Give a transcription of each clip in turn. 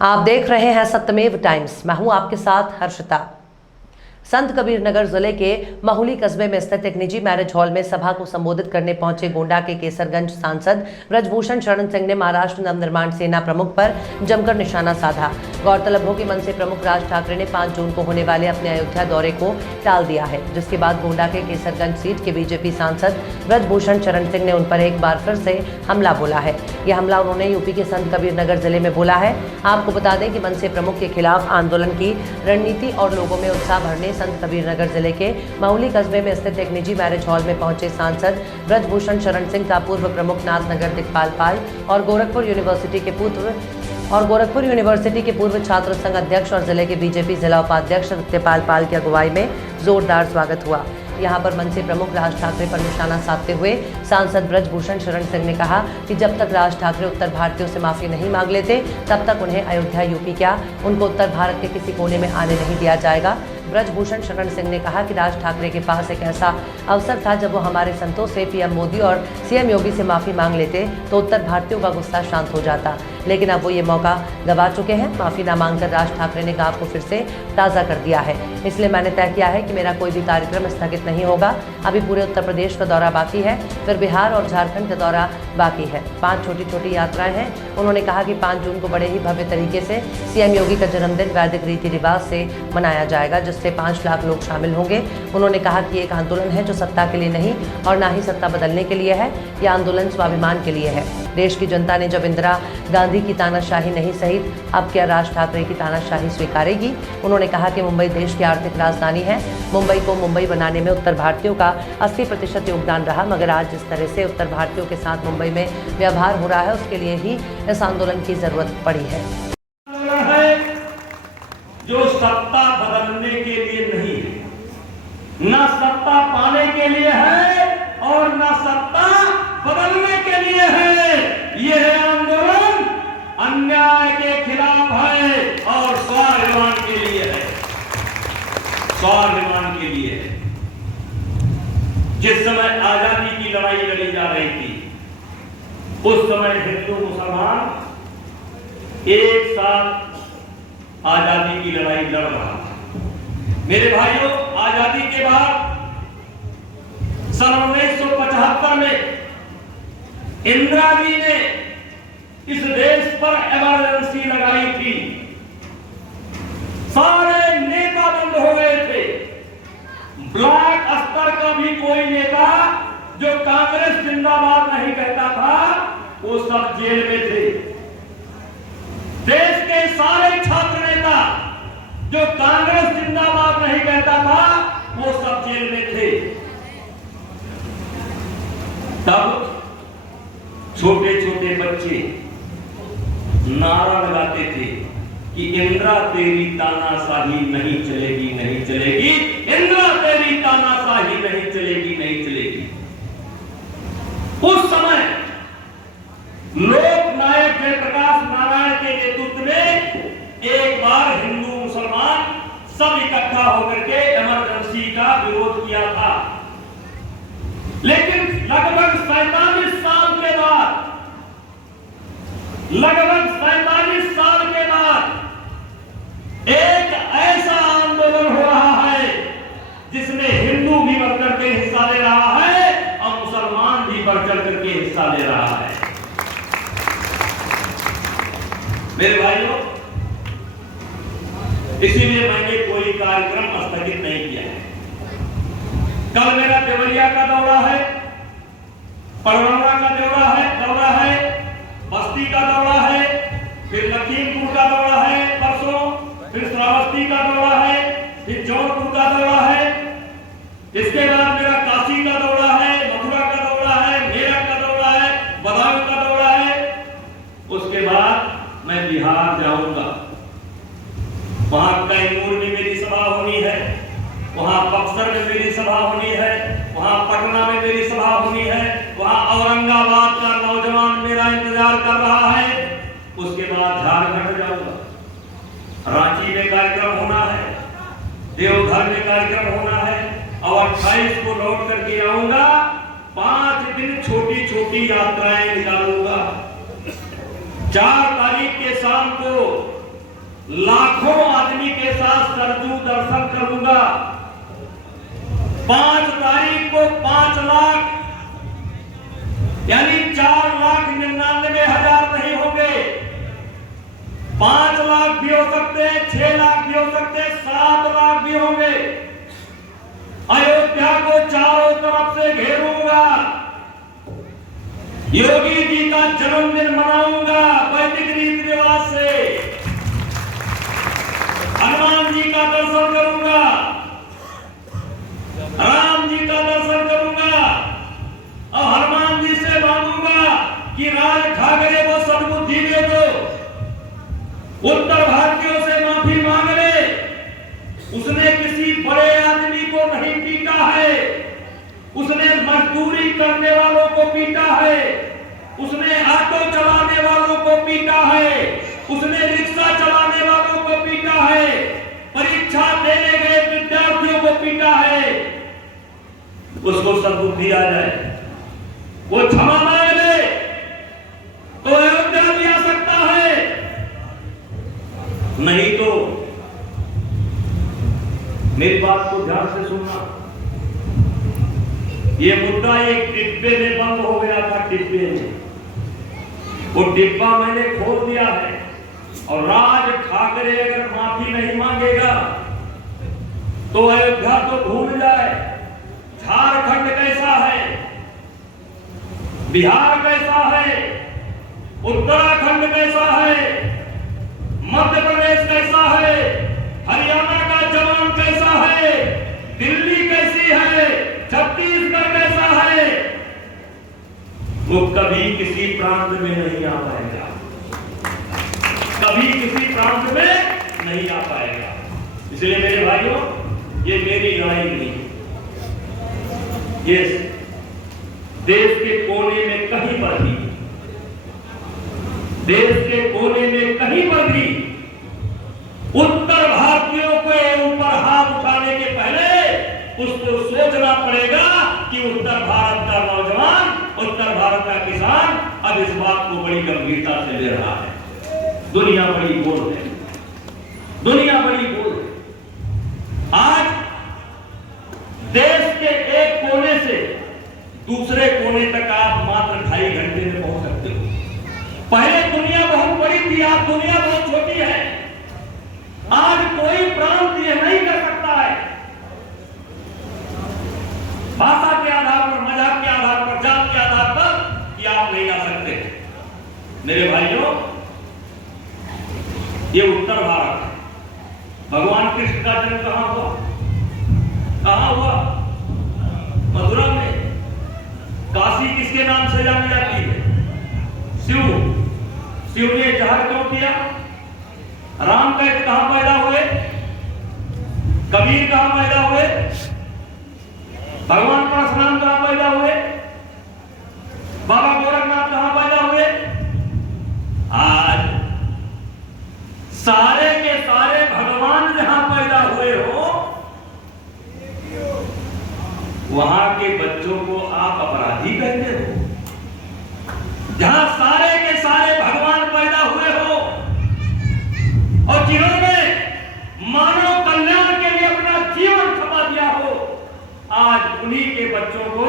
आप देख रहे हैं सत्यमेव टाइम्स। मैं हूं आपके साथ हर्षिता। संत कबीर नगर जिले के महुली कस्बे में स्थित एक निजी मैरिज हॉल में सभा को संबोधित करने पहुंचे गोंडा के केसरगंज सांसद ब्रजभूषण शरण सिंह ने महाराष्ट्र नवनिर्माण सेना प्रमुख पर जमकर निशाना साधा। गौरतलब हो कि मनसे प्रमुख राज ठाकरे ने 5 जून को होने वाले अपने अयोध्या दौरे को टाल दिया है, जिसके बाद गोंडा के केसरगंज सीट के बीजेपी सांसद ब्रजभूषण शरण सिंह ने उन पर एक बार फिर से हमला बोला है। यह हमला उन्होंने यूपी के संत कबीर नगर जिले में बोला है। आपको बता दें कि मनसे प्रमुख के खिलाफ आंदोलन की रणनीति और लोगों में उत्साह भरने संत कबीर नगर जिले के महुली कस्बे में स्थित एक निजी मैरिज हॉल में पहुंचे सांसद ब्रजभूषण शरण सिंह का पूर्व प्रमुख नाथनगर दिखपाल पाल और गोरखपुर यूनिवर्सिटी के पूर्व छात्र संघ अध्यक्ष और जिले के बीजेपी जिला उपाध्यक्ष सत्यपाल पाल की अगुवाई में जोरदार स्वागत हुआ। यहां पर मनसे प्रमुख राज ठाकरे पर निशाना साधते हुए सांसद ब्रजभूषण शरण सिंह ने कहा कि जब तक राज ठाकरे उत्तर भारतीयों से माफी नहीं मांग लेते तब तक उन्हें अयोध्या यूपी क्या उनको उत्तर भारत के किसी कोने में आने नहीं दिया जाएगा। ब्रजभूषण शरण सिंह ने कहा कि राज ठाकरे के पास एक ऐसा अवसर था जब वो हमारे संतों से पीएम मोदी और सीएम योगी से माफी मांग लेते तो उत्तर भारतीयों का गुस्सा शांत हो जाता, लेकिन अब वो ये मौका गवा चुके हैं। माफी ना मांगकर राज ठाकरे ने गांव को फिर से ताज़ा कर दिया है, इसलिए मैंने तय किया है कि मेरा कोई भी कार्यक्रम स्थगित नहीं होगा। अभी पूरे उत्तर प्रदेश का दौरा बाकी है, फिर बिहार और झारखंड का दौरा बाकी है। 5 छोटी यात्राएं हैं। उन्होंने कहा कि 5 जून को बड़े ही भव्य तरीके से सीएम योगी का जन्मदिन वैदिक रीति रिवाज से मनाया जाएगा, जिससे 5 लाख लोग शामिल होंगे। उन्होंने कहा कि एक आंदोलन है जो सत्ता के लिए नहीं और ना ही सत्ता बदलने के लिए है। यह आंदोलन स्वाभिमान के लिए है। देश की जनता ने जब इंदिरा गांधी की तानाशाही नहीं सही, अब क्या राज ठाकरे की तानाशाही स्वीकारेगी। उन्होंने कहा कि मुंबई देश की आर्थिक राजधानी है। मुंबई को मुंबई बनाने में उत्तर भारतीयों का 80% योगदान रहा, मगर आज जिस तरह से उत्तर भारतीयों के साथ मुंबई में व्यवहार हो रहा है उसके लिए ही इस आंदोलन की जरूरत पड़ी है। जो सत्ता बदलने के लिए नहीं है, ना सत्ता पाने के लिए है और ना सत्ता बदलने के लिए है। यह आंदोलन अन्याय के खिलाफ है और स्वाभिमान के लिए है। स्वाभिमान के लिए है। जिस समय आजादी की लड़ाई लड़ी जा रही थी उस समय हिंदू मुसलमान एक साथ आजादी की लड़ाई लड़ रहा था। मेरे भाइयों, आजादी के बाद सन 1975 में इंदिरा जी ने इस देश पर इमरजेंसी लगाई थी। सारे नेता बंद हो गए थे। ब्लॉक स्तर का भी कोई नेता जो कांग्रेस जिंदाबाद नहीं कहता था वो सब जेल में थे। देश के सारे छात्र नेता जो कांग्रेस जिंदाबाद नहीं कहता था वो सब जेल में थे। तब छोटे छोटे बच्चे नारा लगाते थे कि इंदिरा तेरी तानाशाही नहीं चलेगी, नहीं चलेगी। इंदिरा तेरी तानाशाही नहीं चलेगी, नहीं चलेगी। उस समय लोक नायक जयप्रकाश नारायण के नेतृत्व में एक बार हिंदू मुसलमान सब इकट्ठा होकर के इमरजेंसी का विरोध किया था। लेकिन लगभग 47 साल के बाद एक ऐसा आंदोलन हो रहा है जिसमें हिंदू भी बढ़ करके हिस्सा ले रहा है और मुसलमान भी बढ़ चढ़ करके हिस्सा ले रहा है। मेरे भाइयों, इसीलिए मैंने कोई कार्यक्रम स्थगित नहीं किया है। कल मेरा देवरिया का दौरा है, परवड़ा का दौरा है, बस्ती का दौरा है, फिर लखीमपुर का दौरा है परसों, फिर श्रावस्ती का दौरा है, फिर जौनपुर का दौरा है। इसके बाद मेरा काशी का दौरा है, मथुरा का दौरा है, मेरठ का दौरा है, बदायूं का दौरा है। उसके बाद मैं बिहार जाऊंगा। वहां कैमूर में मेरी सभा होनी है, वहां बक्सर में मेरी सभा होनी है, वहां पटना में मेरी सभा होनी है, वहां औरंगाबाद का नौजवान मेरा इंतजार कर रहा है। उसके बाद झारखंड जाऊंगा, रांची में कार्यक्रम होना है, देवघर में कार्यक्रम होना है और 28 को लौट करके आऊंगा। 5 दिन छोटी छोटी यात्राएं निकालूंगा। 4 तारीख के शाम को लाखों आदमी के साथ सरजू दर्शन करूंगा। 5 तारीख को 5 लाख यानी 4,99,000 नहीं होंगे, 5 लाख भी हो सकते हैं, 6 लाख भी हो सकते हैं, 7 लाख भी होंगे। अयोध्या को चारों तरफ से घेरूंगा, योगी जी का जन्मदिन मनाऊंगा वैदिक रीति रिवाज से, हनुमान जी का दर्शन करूंगा, राम जी का दर्शन करूंगा और हनुमान जी से मांगूंगा कि राज ठाकरे को सद्बुद्धि दे दो, उत्तर भारतीयों से माफी मांग ले। उसने किसी बड़े आदमी को नहीं पीटा है, उसने मजदूरी करने वालों को पीटा है, उसने ऑटो चलाने वालों को पीटा है, उसने रिक्शा चलाने वालों को पीटा है, परीक्षा देने गए विद्यार्थियों को पीटा है। उसको सद्बुद्धि आ जाए, वो क्षमा मांग ले तो अयोध्या भी आ सकता है, नहीं तो मेरी बात को ध्यान से सुनना। ये मुद्दा एक डिब्बे में बंद हो गया था, डिब्बे में, वो डिब्बा मैंने खोल दिया है और राज ठाकरे अगर माफी नहीं मांगेगा तो अयोध्या तो भूल जाए। झारखंड कैसा है, बिहार कैसा है, उत्तराखंड कैसा है, मध्य प्रदेश कैसा है, हरियाणा का जवान कैसा है, दिल्ली कैसी है, छत्तीसगढ़ कैसा है, वो कभी किसी प्रांत में नहीं आ पाएगा, कभी किसी प्रांत में नहीं आ पाएगा। इसलिए मेरे भाइयों, ये मेरी राय नहीं, ये देश के कोने में कहीं पर भी, देश के कोने में कहीं पर भी उत्तर भारतीयों के ऊपर हाथ उठाने के पहले उसको सोचना पड़ेगा कि उत्तर भारत का नौजवान, उत्तर भारत का किसान अब इस बात को बड़ी गंभीरता से ले रहा है। दुनिया बड़ी बोल है, दुनिया बड़ी बोल है। आज देश के एक कोने से दूसरे कोने तक आप मात्र 2.5 घंटे में पहुंच सकते हो। पहले दुनिया बहुत बड़ी थी, आज दुनिया बहुत छोटी है। आज कोई प्रांत ये नहीं कर सकता है भाषा के आधार पर, मजहब के आधार पर, जात के आधार पर कि आप नहीं आ सकते। मेरे भाइयों, ये उत्तर भारत है। भगवान कृष्ण का जन्म कहां हुआ? कहां हुआ? मथुरा में। काशी किसके नाम से जानी जाती है? शिव। शिव ने जहर क्यों किया? राम का कहां पैदा हुए? कबीर कहां पैदा हुए? भगवान परशुराम कहां पैदा हुए? बाबा गोरखनाथ कहां पैदा हुए? आज सारे के सारे भगवान जहां पैदा हुए हो, वहां के बच्चों को आप अपराधी कहते हो। जहां सारे के सारे भगवान पैदा हुए हो और जिन्होंने मानव कल्याण के लिए अपना जीवन खपा दिया हो, आज उन्हीं के बच्चों को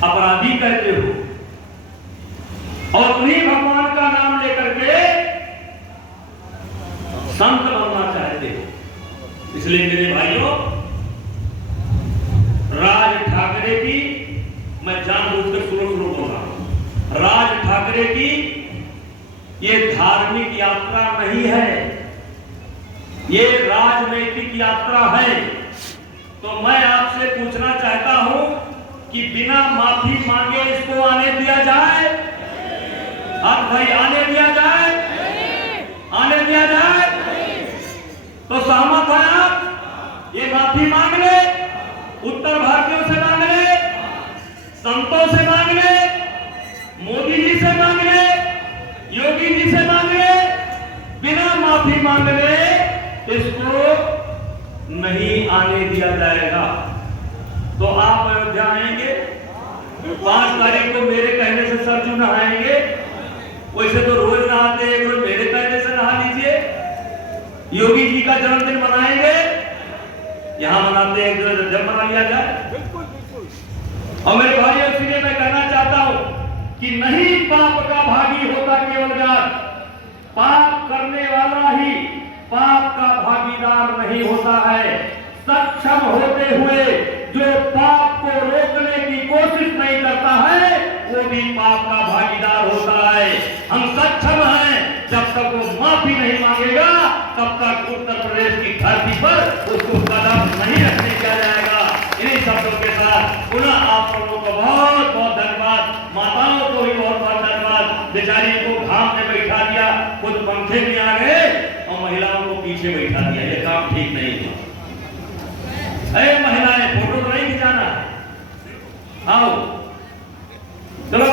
अपराधी कहते हो और उन्हीं भगवान का नाम लेकर के संत बनना चाहते हो। इसलिए मेरे भाइयों, राज ठाकरे की, मैं जानबूझ कर शुरू बोल रहा हूं, राज ठाकरे की ये धार्मिक यात्रा नहीं है, ये राजनैतिक यात्रा है। तो मैं आपसे पूछना चाहता हूं कि बिना माफी मांगे इसको आने दिया जाए? अब भाई आने दिया जाए? आने दिया जाए? तो सहमत है आप? ये माफी मांग ले, उत्तर भारतीयों से मांग ले, संतों से मांग ले, मोदी जी से मांग ले, योगी जी से मांग ले, बिना माफी मांग ले इसको नहीं आने दिया जाएगा। तो आप अयोध्या आएंगे? 5 तारीख को मेरे कहने से सरजू नहाएंगे? वैसे तो रोज नहाते हैं, रोज मेरे कहने से नहाते का जन्मदिन मनाएंगे, यहां मनाते हैं, जब मना लिया जाए। और मेरे भाइयों, इसलिए मैं कहना चाहता हूं कि नहीं पाप का भागी होता केवल जात, पाप करने वाला ही पाप का भागीदार नहीं होता है। सक्षम होते हुए जो पाप को रोकने की कोशिश नहीं करता है वो भी पाप का भागीदार होता है। हम सक्षम हैं, जब तक वो माफी नहीं मांगेगा तब तक उत्तर प्रदेश की धरती पर उसको कदम नहीं रखने दिया जाएगा। इन्हीं शब्दों के साथ पुनः आप लोगों को बहुत बहुत धन्यवाद, माताओं को भी बहुत बहुत धन्यवाद। बेचारी को घाम में बैठा दिया, खुद पंखे में आ गए और महिलाओं को पीछे बैठा दिया, ये काम ठीक नहीं हुआ। अरे महिलाएं, फोटो तो नहीं खिंचाना, आओ चलो।